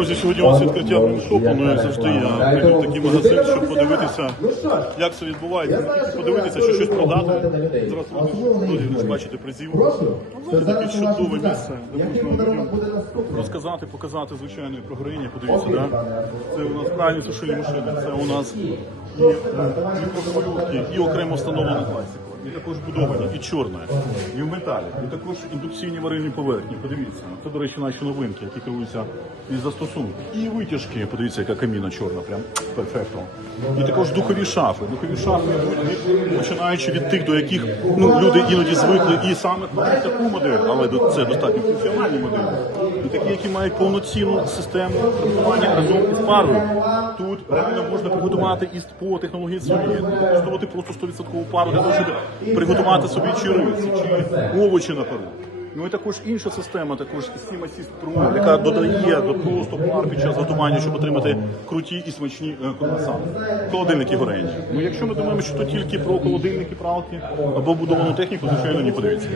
Друзі, сьогодні у нас відкриття брендшопу, ну як завжди я прийду в такий магазин, щоб подивитися, як це відбувається. Не тільки подивитися, чи щось продати. Зараз друзі, ви бачите призів. Це таке чудове місце, де можна розказати, показати звичайно і про горіння. Подивіться, да? це у нас правильні сушильні машини, це у нас і е, мікрохвильовки, і окремо встановлена класика. І також будовані, і чорне, і в металі, і також індукційні варильні поверхні. Подивіться, це, до речі, наші новинки, які керуються із застосунку. І витяжки, подивіться, яка каміна чорна, прям перфекто. І також духові шафи. Духові шафи, починаючи від тих, до яких ну, люди іноді звикли, і саме таку модель, але це достатньо функціональні моделі. І такі, які мають повноцінну систему працювання разом із парою. Тут реально можна приготувати із по технології собі, використовувати просто 100% пару для того, щоб приготувати собі чи рис, чи овочі на пару. Ну і також інша система, також Steam Assist Pro, яка додає до просто пар під час готування, щоб отримати круті і смачні е, круасани. Холодильники горення. Ну якщо ми думаємо, що то тільки про холодильники, пралки або будовану техніку, звичайно, ні, подивіться.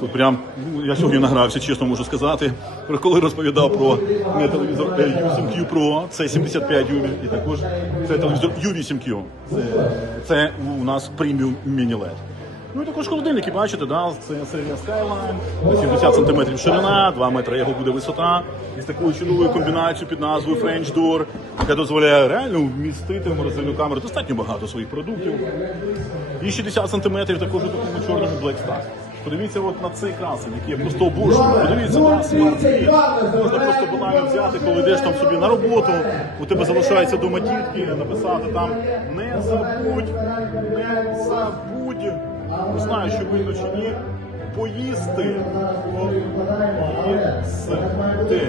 Тут прям ну, я сьогодні награвся, чесно можу сказати. Про коли розповідав про не, телевізор е, U7Q Pro, це 75 дюймів, і також це телевізор U8Q. Це, це у нас преміум міні-LED. Ну і також холодильники, бачите, да? це серія Skyline, 70 см ширина, 2 метри його буде висота. Із такою чудовою комбінацією під назвою French Door, яка дозволяє реально вмістити в морозильну камеру достатньо багато своїх продуктів. І 60 см також у такому чорному Black Star. Подивіться от на цей красень, який я просто обожнюю. Подивіться на смарт Можна просто банально взяти, коли йдеш там собі на роботу, у тебе залишається дома дітки, написати там не забудь, не. Не знаю, що видно чи ні. Поїсти. Поїсти.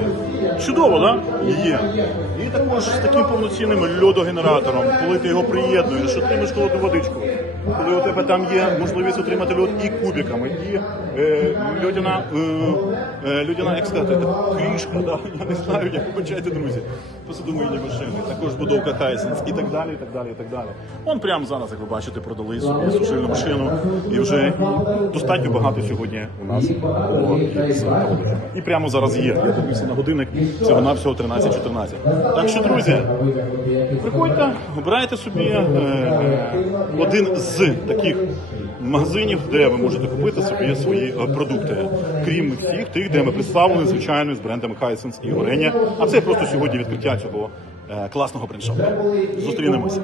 Чудово, так? Да? Є. І також з таким повноцінним льодогенератором, коли ти його приєднуєш, отримаєш холодну водичку. Коли у тебе там є можливість отримати льод і кубиками, і е, льодяна, е, е, льодяна, як сказати, крішка, да? я не знаю, як почати, друзі. Посудомийні машини, також будовка Hisense і так далі, і так далі, і так далі. Вон прямо зараз, як ви бачите, продали сушильну машину, і вже достатньо багато сьогодні у нас було. І прямо зараз є. Я дивлюся на годинник, всього на всього 13-14. Так що, друзі, приходьте, обирайте собі е, е, один з таких магазинів, де ви можете купити собі свої е, продукти, крім всіх тих, де ми представлені, звичайно, з брендами Hisense і Горення. А це просто сьогодні відкриття цього е, класного брендшопу. Зустрінемося.